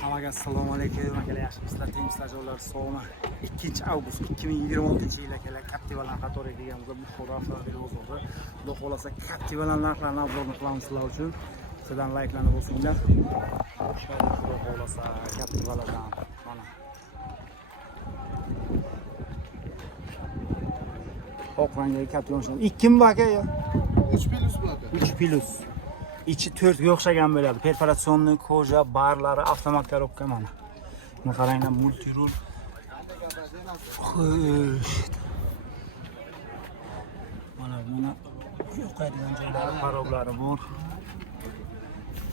Hammaga assalomu alaykum akalar, yaxshimisizlar, temisizlar jo'rlar, sog'mi? 2-avgust 2026-yil akalar Captivalar qatoriga kelganmiz. Bu xo'ra avtomobil bozori. Xudo xolasa Captivalar narxlarini obzorni qilamiz sizlar uchun. Sizdan layklarni bosinglar. Xudo xolasa Captivalardan mana. Oq rangdagi Captivalar. 2 mi aka ya? 3 plus bu aka. 3 plus. İçi 4'ga o'xshagan bo'ladi. Perforatsionli koja, barlari, avtomat korobka mana. Buni qaranglar, multirul. Mana yo'qadigan joylari, paroblari bor.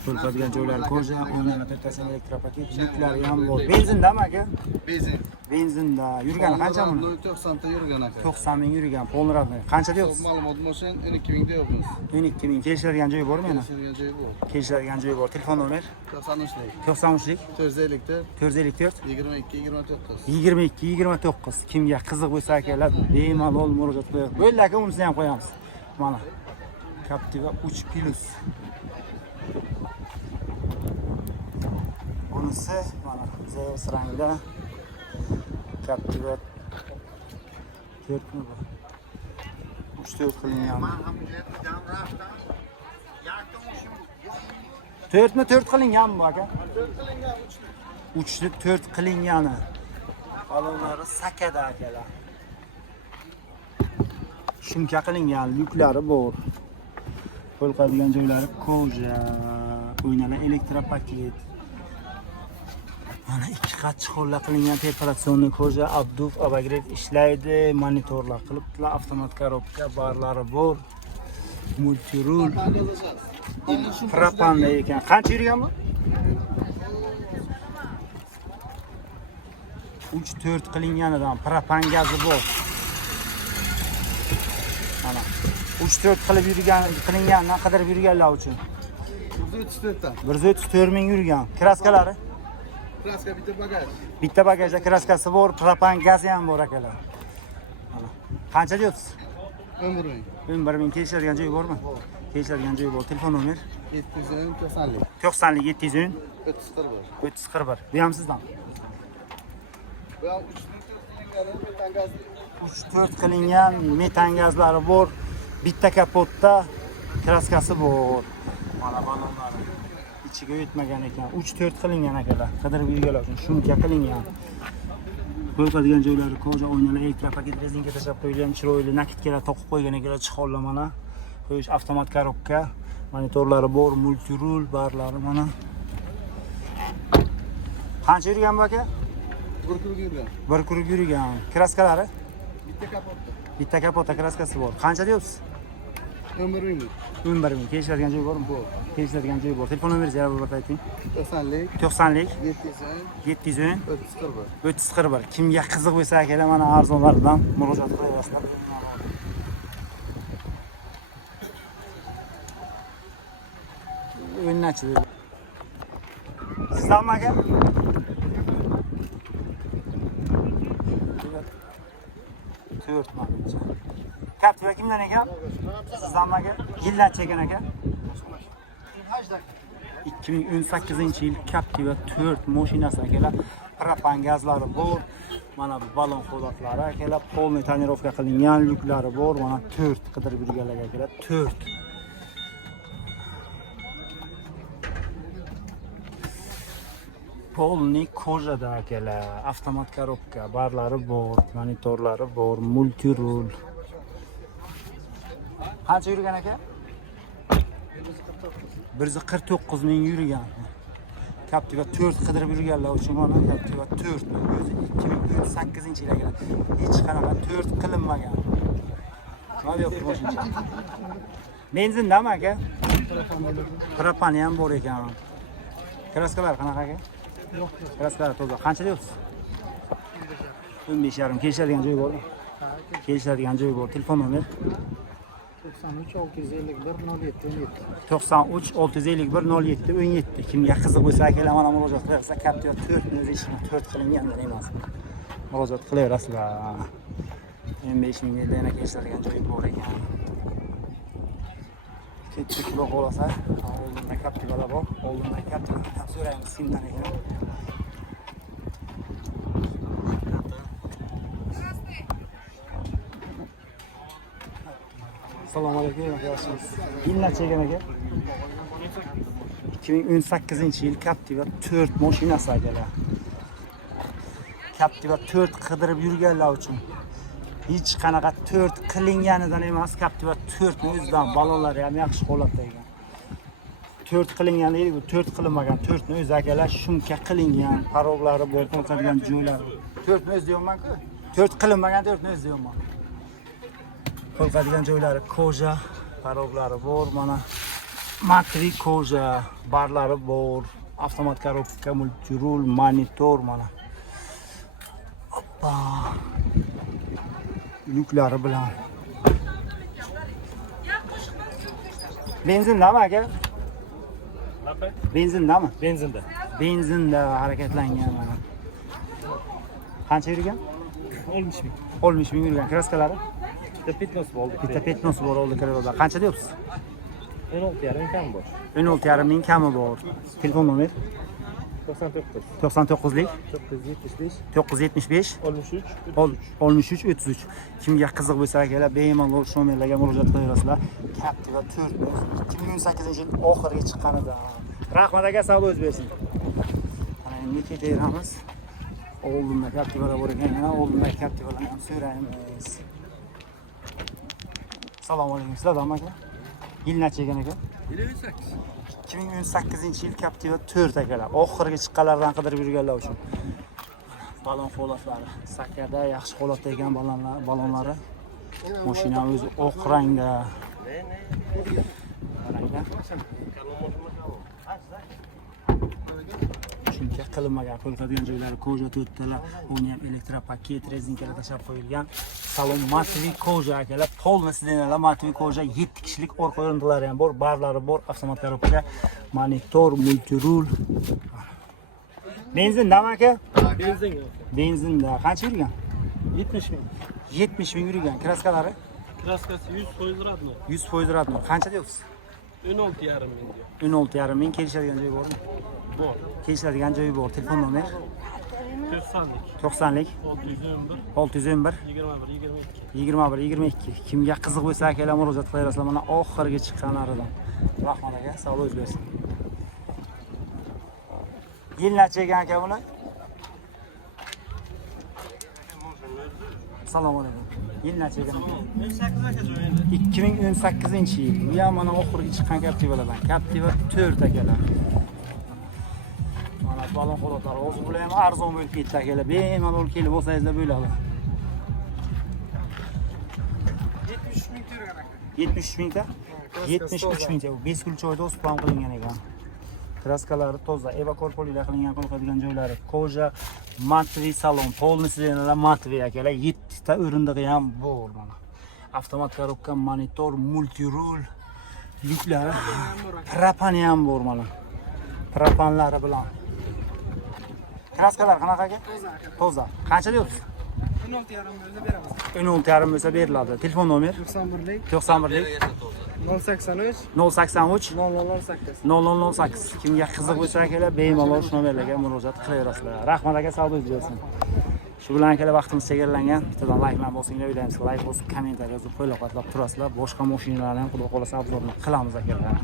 Bo'ladigan joylari koja, o'rnini to'tasini elektropaket, yuklari ham bor. Benzindami aka? Benzin. Benzinda. Yurgani qancha buni? 90 ta yurgan aka. 90 ming yurgan. Polnradni. Qancha deyapsiz? Ma'lumot moshin 12 ming deyapmiz. 12 ming. Kelishadigan joyi bormi yana? Kelishadigan joyi bor. Kelishadigan joyi bor. Telefon nomer? 93lik. 93lik 454 454 22 29. 22 29. Kimga qiziq bo'lsa akalar bemalol murojaat qiling. Bo'ldi aka, unisini ham qo'yamiz. Mana Captiva 3 plus. Bunisi mana zeus rangda Captiva 4 mi bu? 3-4 qilingan. 4 mi 4 qilinganmi bu aka? 4 qilingan 3'lü 4 qilingani. Balonlari sakada akalar. Shumka qilingan, yuklari bor. Qo'lqadigan joylari koja, o'ynalar elektropaket. Mana 2 qattiq qo'llar qilingan perforatsionli koja, abduf, abagrev ishlaydi, monitorlar qilibdilar, avtomat korobka, barlari bor. Multirul. Propanda ekan. Qancha yurgan bu? 3-4 qilinganidan propan gazi bor. Mana 3-4 qilib qilingandan qidirib yurganlar uchun 134 ta. 134 ming yurgan. Kraskalari? Kraska bitta bagaj. Bitta bagajda kraskasi bor, propan gazi ham bor akalar. Mana. Qancha deyapsiz? 11 ming. 11 ming. Kelishadigan joyi bormi? Kelishadigan joyi bor. Telefon nomer? 790lik. 90lik 710 341. 341. Bu ham sizdan. Bu 3-4 qilingan metan gazlari bor. Bitta kapotda kraskasi bor. Mana balonlari ichiga o'tmagan ekan. 3-4 qilingan akalar. Qidirib yurganlar uchun shumka qilingan. Qo'yadigan joylari koja, o'ynalar, elektropaket, rezinka tashab qo'yilgan, chiroyli nakitkalar toqib qo'ygan ekanlar, chixonlar mana. Qo'yish avtomat korobka, monitorlari bor, multirul, barlari mana. Qancha yurgan bu aka? 1 kuruk yurgan. 1 kuruk yurgan. Kraskalari? Bitta kapotda. Bitta kapotda kraskasi bor. Qancha deyapsiz? 11 ming. 11 ming. Kelishadigan joyi bormi? Bor. Kelishadigan joyi bor. Telefon nomeringizni yana bir ayting. 90lik 90lik 710 710 341. 341. Kimga qiziq bo'lsa akalar mana arzonlardan murojaat qilaverasizlar. O'ynachi. Sizdan aka? To'rt mancha. Captiva kimdan ekan? Sizdan aka? Yildan ekan aka? 2018-yil Captiva 4 mashinasi akalar. Propan gazlari bor. Mana bu balon xo'datlari akalar, polniy tonirovka qilingan, yuklari bor. Mana 4 qidirib yurganlar akalar. 4. Polniy kojada akalar, avtomat korobka, barlari bor, monitorlari bor, multirul. Qancha yurgan aka? 149 ming yurgan. Captiva 4 qidirib yurganlar uchun mana Captiva 4 o'zi 2018-yil ekan. Hech qanaqa 4 qilinmagan. Nima yo'q mashina. Benzindami aka? Propani ham bor ekan. Kraskalar qanaqa aka? Yo'q. Kraskalar to'g'ri. Qancha deyapsiz? 15,5. Kelishadigan joyi bormi? Kelishadigan joyi bor. Telefon nomer? 93 651 07 17. Kimga qiziq bo'lsa akalar mana murojaat qilarsa, Captiva 4 ni rejimi 4 qilingandan emas. Murojaat qilaverasizlar. 15 ming yana kelishadigan joyi bor ekan. Ketdik xudo xolasa. Oldinda Captivalar bor. Oldinda Captivalardan so'raymiz kimdan ekan. Assalomu alaykum, yaxshimisiz? Yil necha ekan aka? 2018-yil Captiva 4 mashinasi akalar. Captiva 4 qidirib yurganlar uchun hech qanaqa 4 qilinganidan emas, Captiva 4 ni o'zidan balonlari ham yaxshi holatda ekan. 4 qilingan deydi, 4 qilinmagan, 4 ni o'zi akalar shumka qilingan, paroglari bor, qo'yadigan joylari. 4 ni o'zi deyapman-ku. 4 qilinmagan, 4 ni o'zi deyapman. Qo'yadigan joylari koja, paroglari bor, mana matri koja, barlari bor, avtomat korobka, multirul, monitor mana. Hoppa. Yuklari bilan. Benzindami aka? Benzindami? Benzinda. Benzinda harakatlangan mana. Qancha yurgan? 60 ming. 60 ming yurgan. Kraskalari? Bitta petnos bo'ldi. Bitta petnosi bor oldi kiradi. Qancha deyapsiz? 16,5 kam bor. 16,5 ming kami bor. Telefon nomer 99 99lik 975 975 63 63 33. Kimga qiziq bo'lsa akalar, bemalol shu nomerlarga murojaat qilaverasizlar. Captiva 4 2018-yil oxiriga chiqqanida. Rahmat aka, savdo o'z bersin. Mana endi ketaveramiz. Oldinda Captivalar bor ekan, yana oldinda Captivalarni ham so'raymiz. Assalomu alaykum, sizlardan aka? Yil necha ekan aka? 2018-yil Captiva 4 akalar. Oxiriga chiqqanlardan qidirib yurganlar uchun. Balon holatlari, sakada yaxshi holatda ekan balonlari. Mashina o'zi oq rangda. Shuncha qilinmagan, qo'yiladigan joylari koja to'rttalar, uni ham elektropaket, rezinkalar tashlab qo'yilgan. Salon matvi koja akalar, polnisi denalar matvi koja, 7 kishilik orqa o'rindiqlari ham bor, barlari bor, avtomat korobka, monitor, multirul. Benzindami aka? Benzin. Benzinda. Qancha yurgan? 70 ming. 70 ming yurgan. Kraskalari? Kraskasi 100% radno. 100% radno. Qancha deyapsiz? 16,5 ming diyor. 16,5 ming. Kelishadigan joyi bormi? Bor. Kelishadigan joyi bor. Telefon nomer 90lik 90lik 611 611 21 22. Kimga qiziq bo'lsa akalar murojaat qilaverasizlar. Mana oxiriga chiqqanlaridan. Rahmat aka, savdo o'z bersin. Yil necha ekan aka buni? Assalomu alaykum. Yil necha ekan? 2018-yil. Bu ham mana oxiriga chiqqan Captivalardan. Captiva 4 akalar. Mana balon holatlari o'zi bilan ham arzon bo'lib ketdi akalar. Bemalol kelib olsangizlar bo'ladi. 73 ming turgan aka. 73 mingta? 73 mingta. 5 kulcha oyda o'sib plan qilingan ekan. Kraskalari toza, evakor polilar qilingan, qo'yadigan joylari koja, matvi salon, polnisi denalar matvi akalar, 7 ta o'rindig'i ham bor mana. Avtomat korobka, monitor, multirul, yuklari, propani ham bor mana. Propanlari bilan. Kraskalar qanaqa aka? Toza. Qancha deyapsiz? 16,5 beramiz. 16,5 bo'lsa beriladi. Telefon nomer 91lik 91lik 083 083 0008. 0008. Kimga qiziq bo'lsa akalar, bemalol shu nomerlarga murojaat qilaverasizlar. Rahmat aka, savdo bersin. Shu bilan akalar vaqtimiz chegaralangan. Bittadan like bilan bosinglar, uylaymiz. Like bosib, kommentariy yozib qo'yib turasizlar. Boshqa mashinalarni ham xudo xolasa obzorni qilamiz akalar.